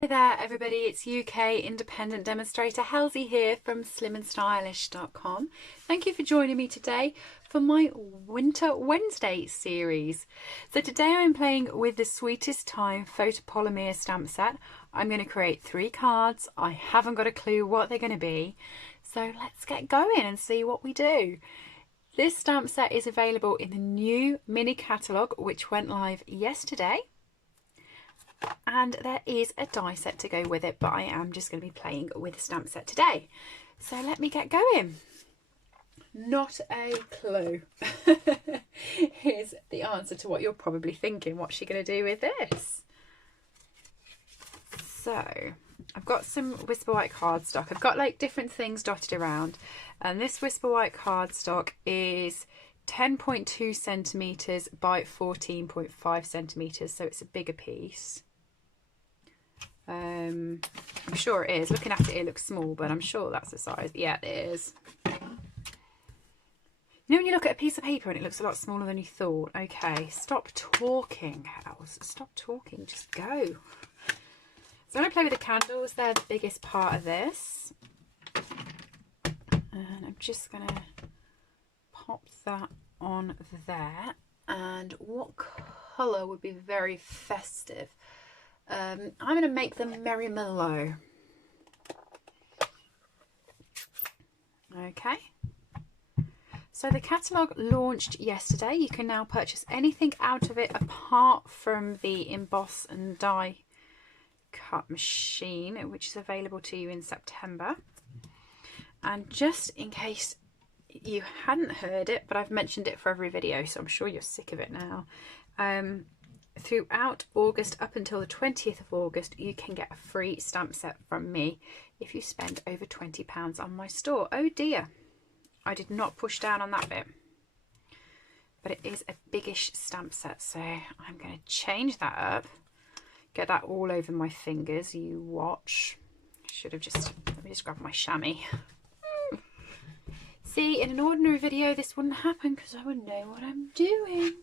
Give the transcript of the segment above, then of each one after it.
Hi there everybody, it's UK independent demonstrator Halsey here from slimandstylish.com. Thank you for joining me today for my Winter Wednesday series. So today I'm playing with the Sweetest Time photopolymer stamp set. I'm going to create 3 cards. I haven't got a clue what they're going to be, so let's get going and see what we do. This stamp set is available in the new mini catalogue which went live yesterday. And there is a die set to go with it, but I am just going to be playing with the stamp set today. So let me get going. Not a clue. Here's the answer to what you're probably thinking. What's she going to do with this? So I've got some Whisper White cardstock. I've got like different things dotted around, and this Whisper White cardstock is 10.2 centimeters by 14.5 centimeters, so it's a bigger piece. I'm sure it is. Looking at it, it looks small, but I'm sure that's the size. Yeah, it is. You know when you look at a piece of paper and it looks a lot smaller than you thought? Okay, stop talking, House. Stop talking, just go. So I'm going to play with the candles. They're the biggest part of this. And I'm just going to pop that on there. And what colour would be very festive? I'm going to make them Merry Mellow. Okay. So the catalogue launched yesterday. You can now purchase anything out of it apart from the emboss and die cut machine, which is available to you in September. And just in case you hadn't heard it, but I've mentioned it for every video, so I'm sure you're sick of it now. Throughout August up until the 20th of August, you can get a free stamp set from me if you spend over £20 on my store. Oh dear, I did not push down on that bit. But it is a biggish stamp set, so I'm going to change that up. Get that all over my fingers, you watch. Should have just, let me just grab my chamois. See, in an ordinary video this wouldn't happen because I would know what I'm doing.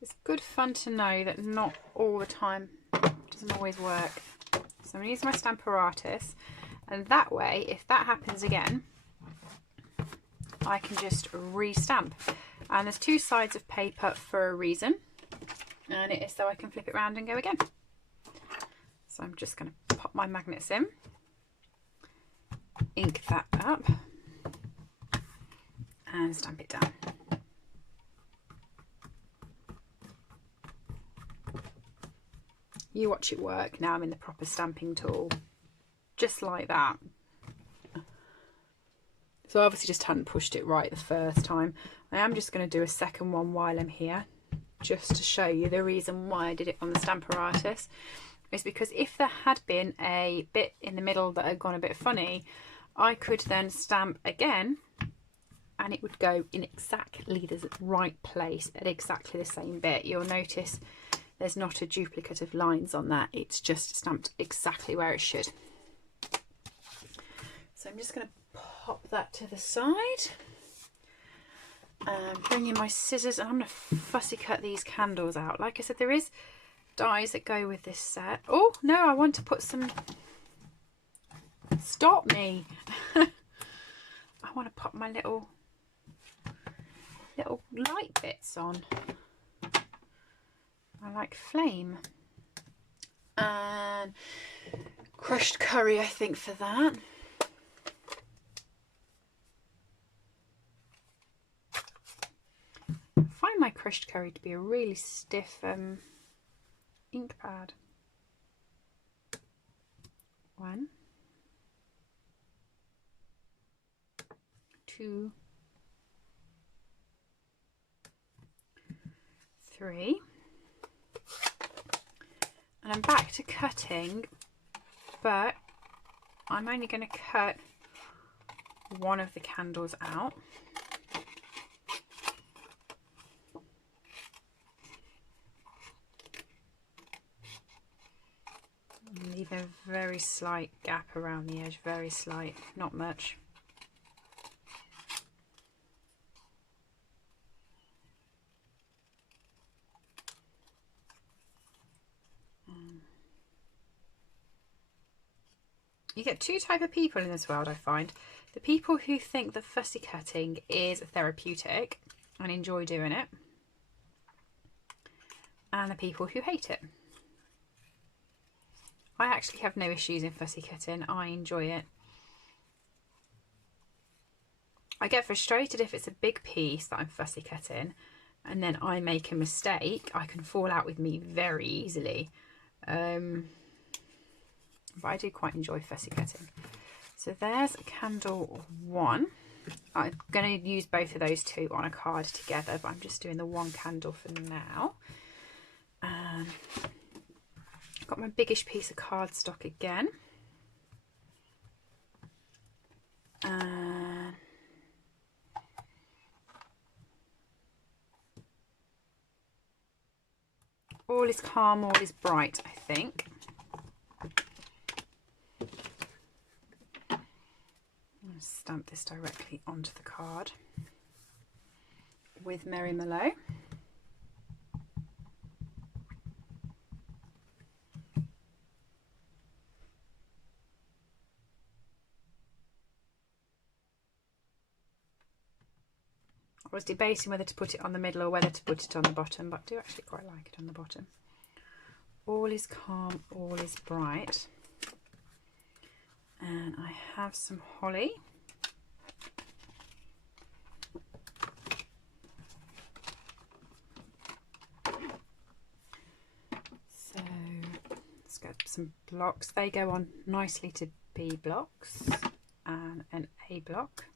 It's good fun to know that not all the time doesn't always work. So I'm going to use my Stamparatus, and that way, if that happens again, I can just re-stamp. And there's 2 sides of paper for a reason, and it is so I can flip it around and go again. So I'm just going to pop my magnets in, ink that up, and stamp it down. You watch it work. Now I'm in the proper stamping tool, just like that. So I obviously just hadn't pushed it right the first time. I am just going to do a second one while I'm here, just to show you the reason why I did it on the Stamparatus. Is because if there had been a bit in the middle that had gone a bit funny, I could then stamp again and it would go in exactly the right place at exactly the same bit. You'll notice there's not a duplicate of lines on that, it's just stamped exactly where it should. So I'm just going to pop that to the side and bring in my scissors, and I'm going to fussy cut these candles out. Like I said, there is dies that go with this set. Oh no, I want to put some, stop me. I want to pop my little light bits on. I like flame and crushed curry, I think, for that. I find my crushed curry to be a really stiff ink pad. 1, 2, 3. And I'm back to cutting, but I'm only going to cut one of the candles out. Leave a very slight gap around the edge, very slight, not much. You get two types of people in this world, I find. The people who think that fussy cutting is therapeutic and enjoy doing it, and the people who hate it. I actually have no issues in fussy cutting. I enjoy it. I get frustrated if it's a big piece that I'm fussy cutting and then I make a mistake. I can fall out with me very easily. But I do quite enjoy fussy cutting. So there's candle 1. I'm going to use both of those two on a card together, but I'm just doing the one candle for now. I've got my biggish piece of cardstock again. All is calm, all is bright, I think. I'm going to stamp this directly onto the card with Merry Mallow. I was debating whether to put it on the middle or whether to put it on the bottom, but I do actually quite like it on the bottom. All is calm, all is bright. And I have some holly. So let's get some blocks. They go on nicely to B blocks and an A block.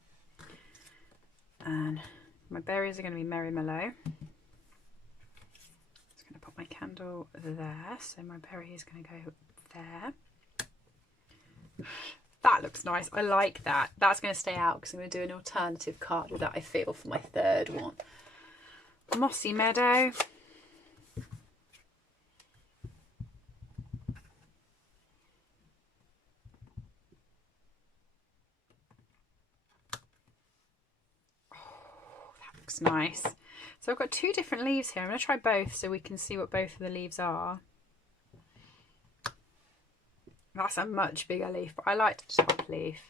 And my berries are going to be Merry Mallow. Just going to put my candle there, so my berry is going to go there. That looks nice. I like that. That's going to stay out because I'm going to do an alternative card with that, I feel, for my third one. Mossy Meadow. Nice. So I've got two different leaves here. I'm going to try both so we can see what both of the leaves are. That's a much bigger leaf, but I like the top leaf.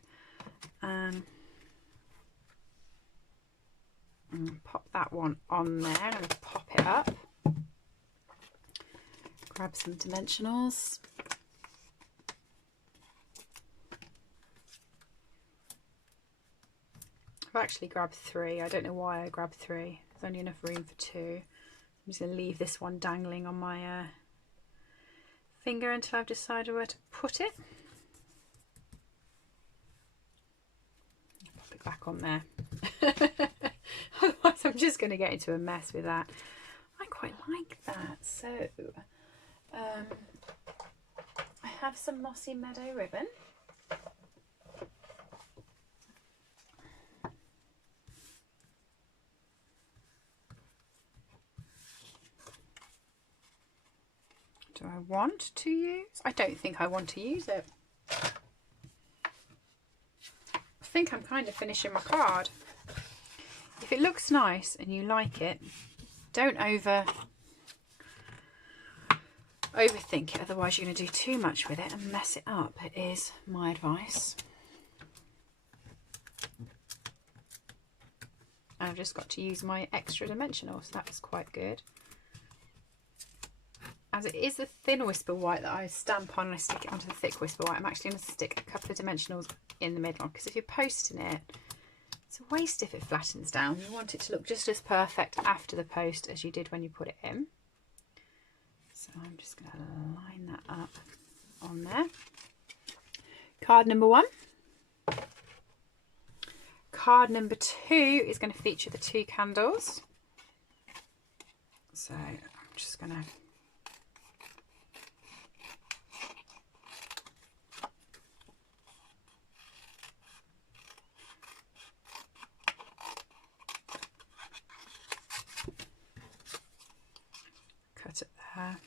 Pop that one on there. I'm going to pop it up. Grab some dimensionals. I've actually grabbed 3. I don't know why I grabbed 3. There's only enough room for 2. I'm just going to leave this one dangling on my finger until I've decided where to put it. Pop it back on there. Otherwise I'm just going to get into a mess with that. I quite like that. So I have some Mossy Meadow ribbon. Do I want to use? I don't think I want to use it. I think I'm kind of finishing my card. If it looks nice and you like it, don't overthink it, otherwise you're going to do too much with it and mess it up, is my advice. And I've just got to use my extra dimensional, so that was quite good. As it is the thin whisper white that I stamp on and I stick it onto the thick whisper white, I'm actually going to stick a couple of dimensionals in the middle, because if you're posting it, it's a waste if it flattens down. You want it to look just as perfect after the post as you did when you put it in. So I'm just going to line that up on there. Card number 1. Card number 2 is going to feature the 2 candles. So I'm just going to cut it there.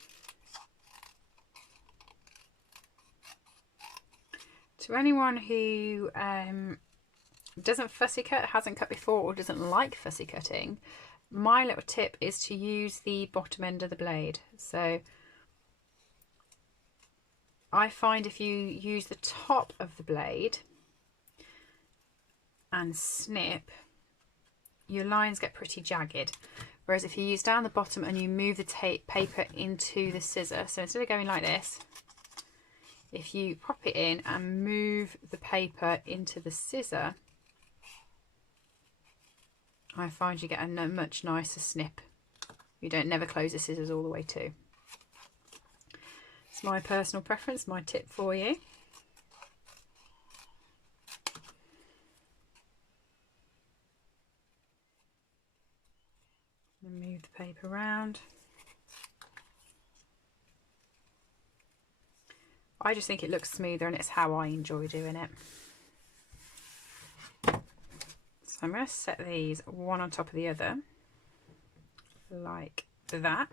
To anyone who doesn't fussy cut, hasn't cut before, or doesn't like fussy cutting, my little tip is to use the bottom end of the blade. So I find if you use the top of the blade and snip, your lines get pretty jagged. Whereas if you use down the bottom and you move the paper into the scissor, so instead of going like this, if you pop it in and move the paper into the scissor, I find you get a much nicer snip. You don't never close the scissors all the way too. It's my personal preference, my tip for you. And move the paper around. I just think it looks smoother and it's how I enjoy doing it. So I'm going to set these one on top of the other, like that.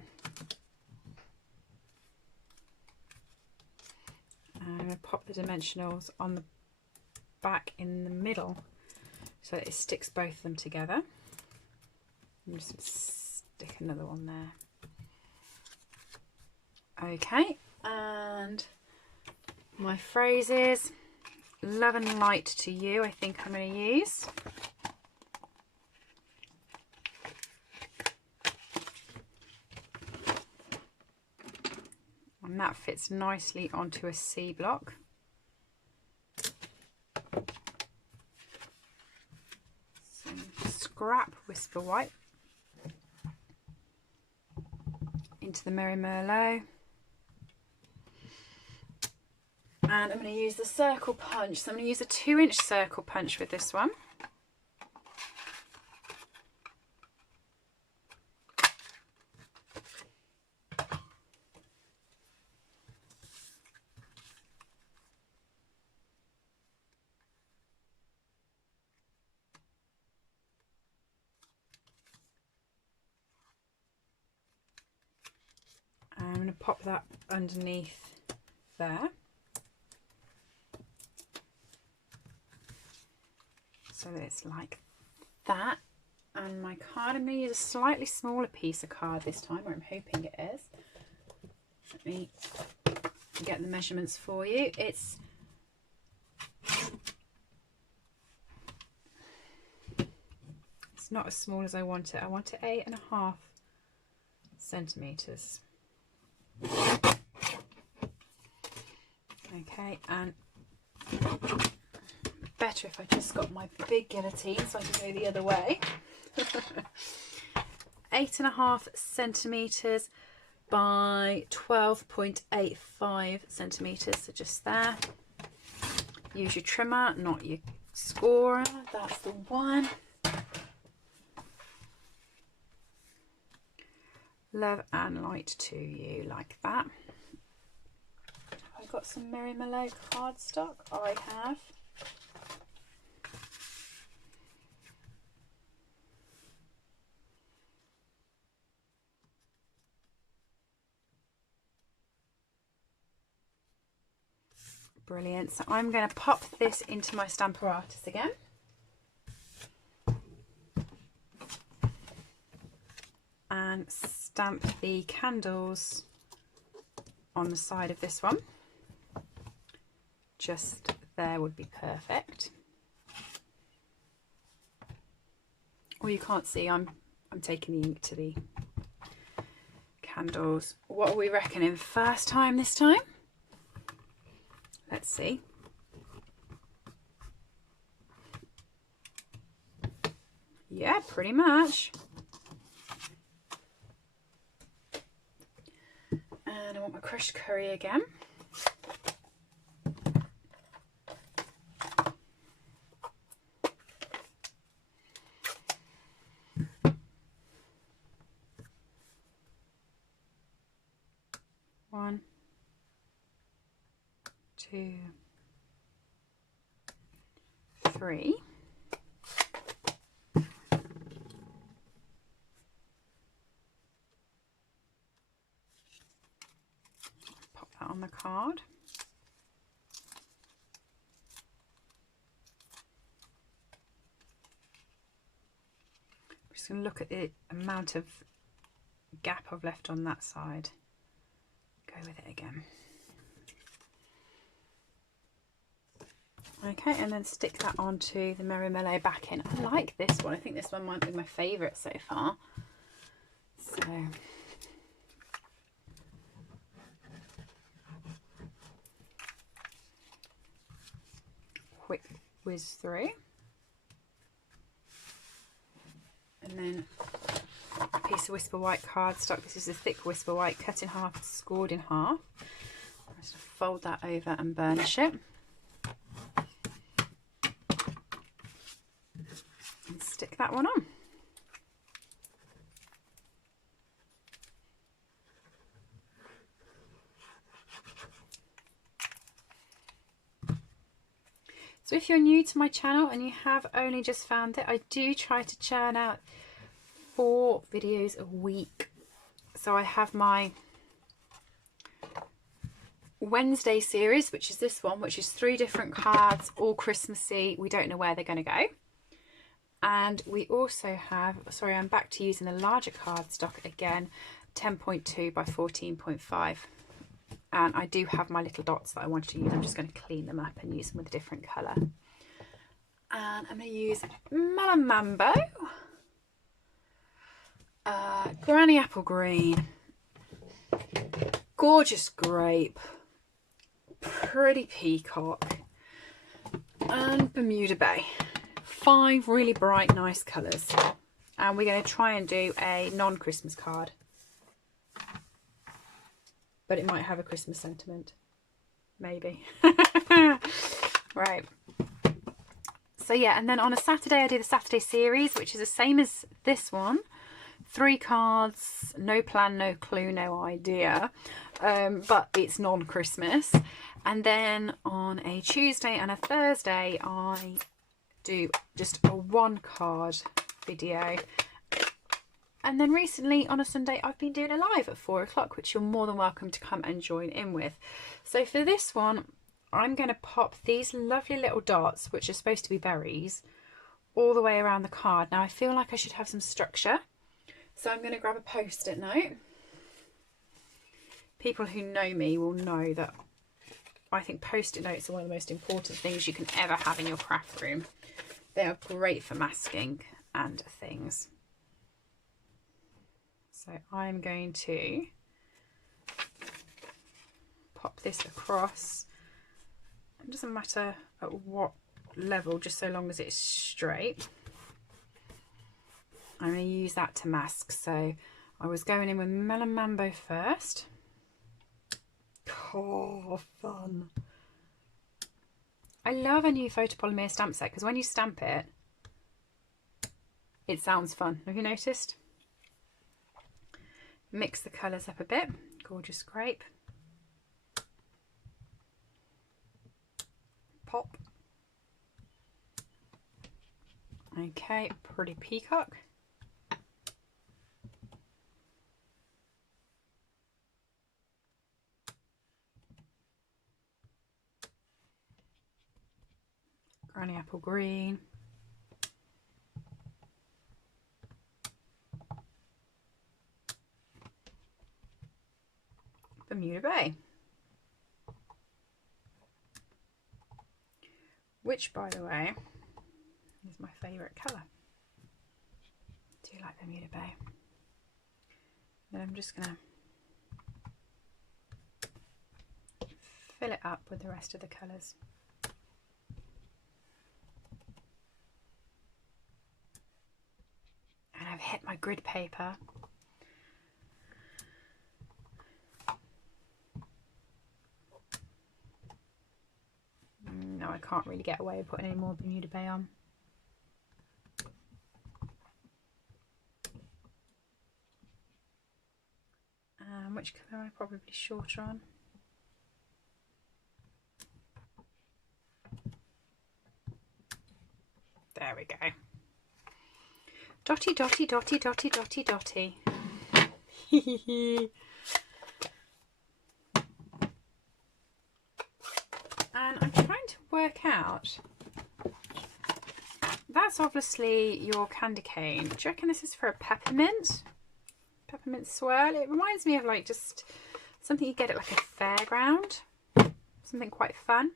And I'm going to pop the dimensionals on the back in the middle so that it sticks both of them together. I'm just going to stick another one there. Okay, and my phrases, love and light to you, I think I'm going to use. And that fits nicely onto a C block. Some scrap Whisper White into the Merry Merlot. And I'm going to use the circle punch. So I'm going to use a 2-inch circle punch with this one. I'm going to pop that underneath there. So that it's like that. And my card, I'm going to use a slightly smaller piece of card this time, or I'm hoping it is. Let me get the measurements for you. It's not as small as I want it. I want it 8.5 centimeters. Okay, and better if I just got my big guillotine so I can go the other way. 8.5 centimeters by 12.85 centimeters, so just there. Use your trimmer, not your scorer. That's the one. Love and light to you, like that. I've got some Merry Merlot cardstock. I have. Brilliant. So I'm going to pop this into my Stamparatus again. And stamp the candles on the side of this one. Just there would be perfect. Or you can't see, I'm taking the ink to the candles. What are we reckoning? First time this time? Let's see. Yeah, pretty much. And I want my crushed curry again. One, two, three. Pop that on the card. I'm just going to look at the amount of gap I've left on that side. Go with it again. Okay, and then stick that onto the Merry Mellow backing. I like this one. I think this one might be my favourite so far. So quick whiz through. And then a piece of Whisper White cardstock. This is a thick Whisper White, cut in half, scored in half. I'm just going to fold that over and burnish it. And stick that one on. So if you're new to my channel and you have only just found it, I do try to churn out 4 videos a week. So I have my Wednesday series, which is this one, which is 3 different cards, all Christmassy. We don't know where they're going to go. And we also have, sorry, I'm back to using the larger cardstock again, 10.2 by 14.5. And I do have my little dots that I wanted to use. I'm just going to clean them up and use them with a different colour. And I'm going to use Melon Mambo, Granny Apple Green, Gorgeous Grape, Pretty Peacock, and Bermuda Bay. 5 really bright, nice colours. And we're going to try and do a non-Christmas card. But it might have a Christmas sentiment. Maybe. Right. So yeah, and then on a Saturday I do the Saturday series, which is the same as this one. 3 cards, no plan, no clue, no idea. But it's non-Christmas. And then on a Tuesday and a Thursday I do just a 1 card video. And then recently on a Sunday I've been doing a live at 4 o'clock, which you're more than welcome to come and join in with. So for this one I'm going to pop these lovely little dots, which are supposed to be berries, all the way around the card. Now I feel like I should have some structure, so I'm going to grab a post-it note. People who know me will know that I think post-it notes are one of the most important things you can ever have in your craft room. They are great for masking and things. So I'm going to pop this across. It doesn't matter at what level, just so long as it's straight. I'm going to use that to mask. So I was going in with Melon Mambo first. Oh, fun. I love a new photopolymer stamp set because when you stamp it, it sounds fun. Have you noticed? Mix the colours up a bit. Gorgeous Grape. Pop. Okay, Pretty Peacock. Granny Apple Green. Bermuda Bay. Which, by the way, is my favourite colour. I do like Bermuda Bay. Then I'm just going to fill it up with the rest of the colours. And I've hit my grid paper. No, I can't really get away with putting any more Bermuda Bay on. Which colour am I probably shorter on? There we go. Dotty, dotty, dotty, dotty, dotty, dotty. And I'm trying to work out, that's obviously your candy cane. Do you reckon this is for a peppermint? Peppermint swirl? It reminds me of like just something you get at like a fairground. Something quite fun.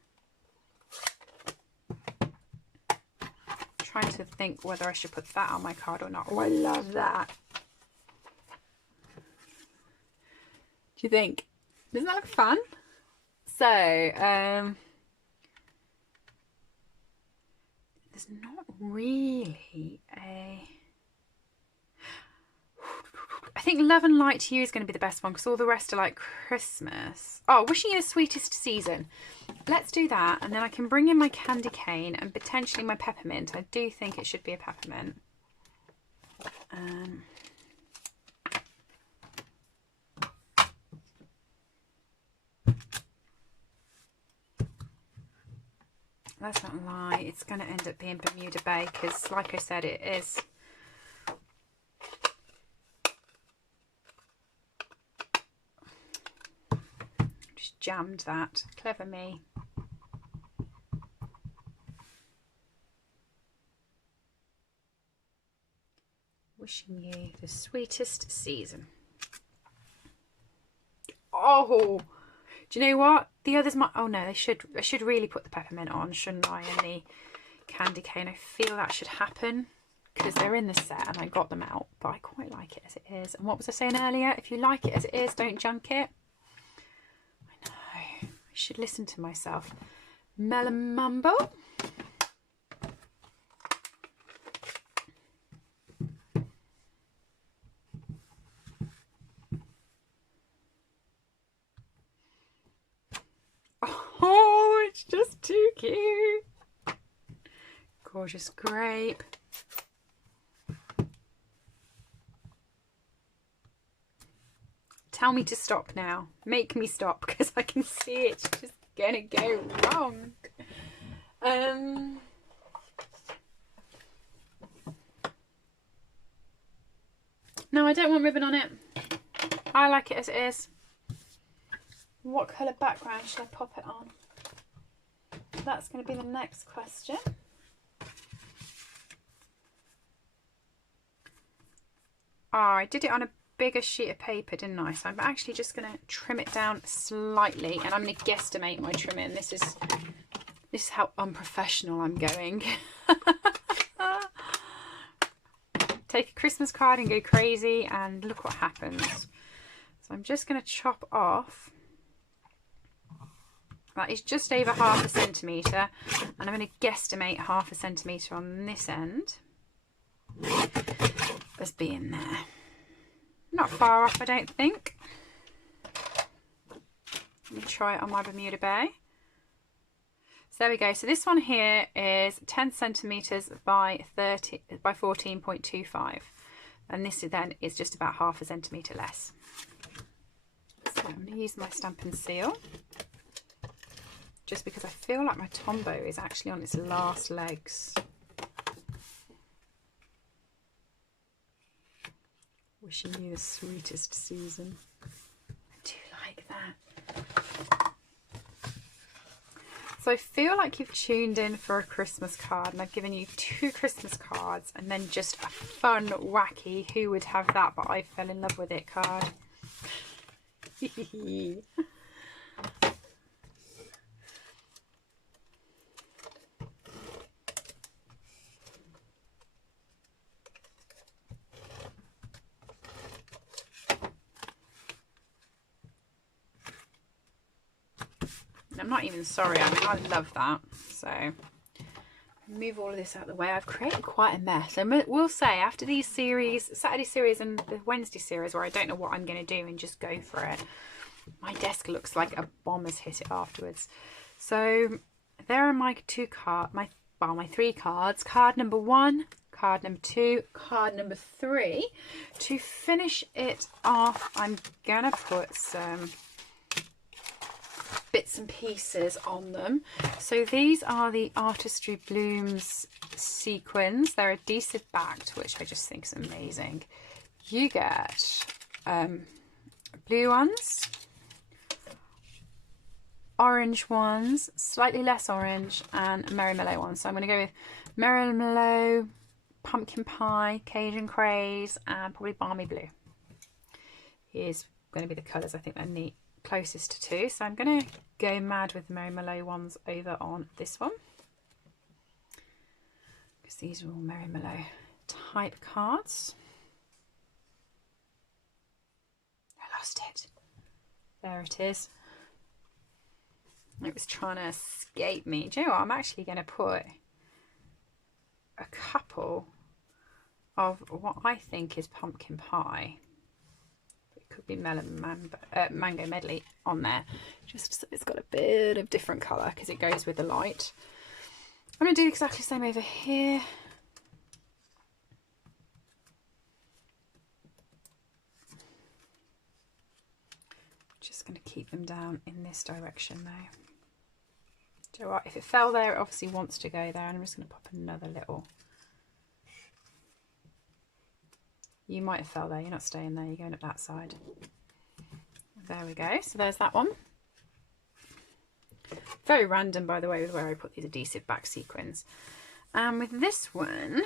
trying to think whether I should put that on my card or not. Oh, I love that. Do you think? Doesn't that look fun? So, there's not really a... I think Love and Light to You is going to be the best one because all the rest are like Christmas. Oh, Wishing You the Sweetest Season. Let's do that, and then I can bring in my candy cane and potentially my peppermint. I do think it should be a peppermint. Let's not lie, it's going to end up being Bermuda Bay because, like I said, it is. Just jammed that. Clever me. Wishing You the Sweetest Season. Oh! Do you know what? The others might... Oh no, I should really put the peppermint on, shouldn't I? And the candy cane. I feel that should happen because they're in the set and I got them out. But I quite like it as it is. And what was I saying earlier? If you like it as it is, don't junk it. I know. I should listen to myself. Melon Mumble. Oh, it's just too cute. Gorgeous grape. Tell me to stop now. Make me stop because I can see it's just gonna go wrong. No, I don't want ribbon on it. I like it as it is. What colour background should I pop it on? That's going to be the next question. Oh, I did it on a bigger sheet of paper, didn't I? So I'm actually just going to trim it down slightly, and I'm going to guesstimate my trimming. This is how unprofessional I'm going. Take a Christmas card and go crazy, and look what happens. So I'm just going to chop off. That is just over 1/2 centimetre, and I'm going to guesstimate 1/2 centimetre on this end as being there. Not far off, I don't think. Let me try it on my Bermuda Bay. So there we go. So this one here is 10 centimetres by 14.25, and this then is just about 1/2 centimetre less. So I'm going to use my Stampin' Seal, just because I feel like my Tombow is actually on its last legs. Wishing You the Sweetest Season. I do like that. So I feel like you've tuned in for a Christmas card, and I've given you 2 Christmas cards and then just a fun, wacky, who would have that but I fell in love with it card. I'm not even sorry, I mean, I love that. So move all of this out of the way. I've created quite a mess. I will say, after these series, Saturday series and the Wednesday series, where I don't know what I'm going to do and just go for it, my desk looks like a bomb has hit it afterwards. So there are my 3 cards. Card number 1, card number 2, card number 3. To finish it off, I'm going to put some bits and pieces on them. So these are the Artistry Blooms sequins. They're adhesive backed, which I just think is amazing. You get blue ones, orange ones, slightly less orange, and Merry Mellow ones. So I'm going to go with Merry Mellow, Pumpkin Pie, Cajun Craze, and probably Balmy Blue. Here's going to be the colours I think they're neat. Closest to. So I'm going to go mad with the Merry Mellow ones over on this one, because these are all Merry Mellow type cards. I lost it. There it is. It was trying to escape me. Do you know what? I'm actually going to put a couple of what I think is pumpkin pie. It could be mango medley on there. Just so it's got a bit of different colour because it goes with the light. I'm going to do exactly the same over here. Just going to keep them down in this direction though. Do you know what? If it fell there, it obviously wants to go there, and I'm just going to pop another little. You might have fell there, you're not staying there, you're going up that side. There we go, so there's that one. Very random, by the way, with where I put these adhesive back sequins. And with this one,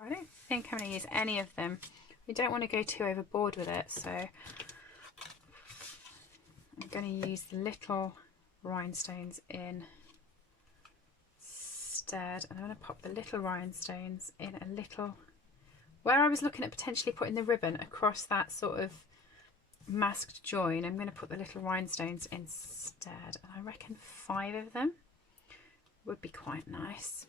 I don't think I'm going to use any of them. We don't want to go too overboard with it, so I'm going to use the little rhinestones in instead, and I'm going to pop the little rhinestones in a little, where I was looking at potentially putting the ribbon across that sort of masked join. I'm going to put the little rhinestones instead, and I reckon 5 of them would be quite nice.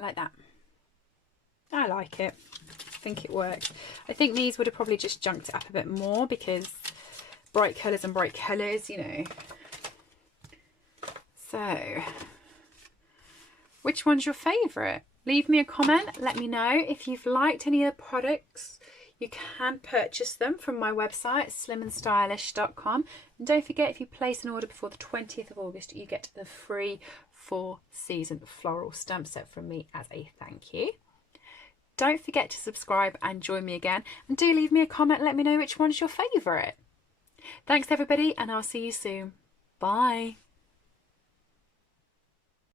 Like that. I like it. I think it works. I think these would have probably just junked it up a bit more because bright colours and bright colours, you know. So, which one's your favourite? Leave me a comment. Let me know if you've liked any of the products. You can purchase them from my website, stampinup.com. And don't forget, if you place an order before the 20th of August, you get the free 4-season floral stamp set from me as a thank you. Don't forget to subscribe and join me again. And do leave me a comment. Let me know which one's your favourite. Thanks, everybody, and I'll see you soon. Bye.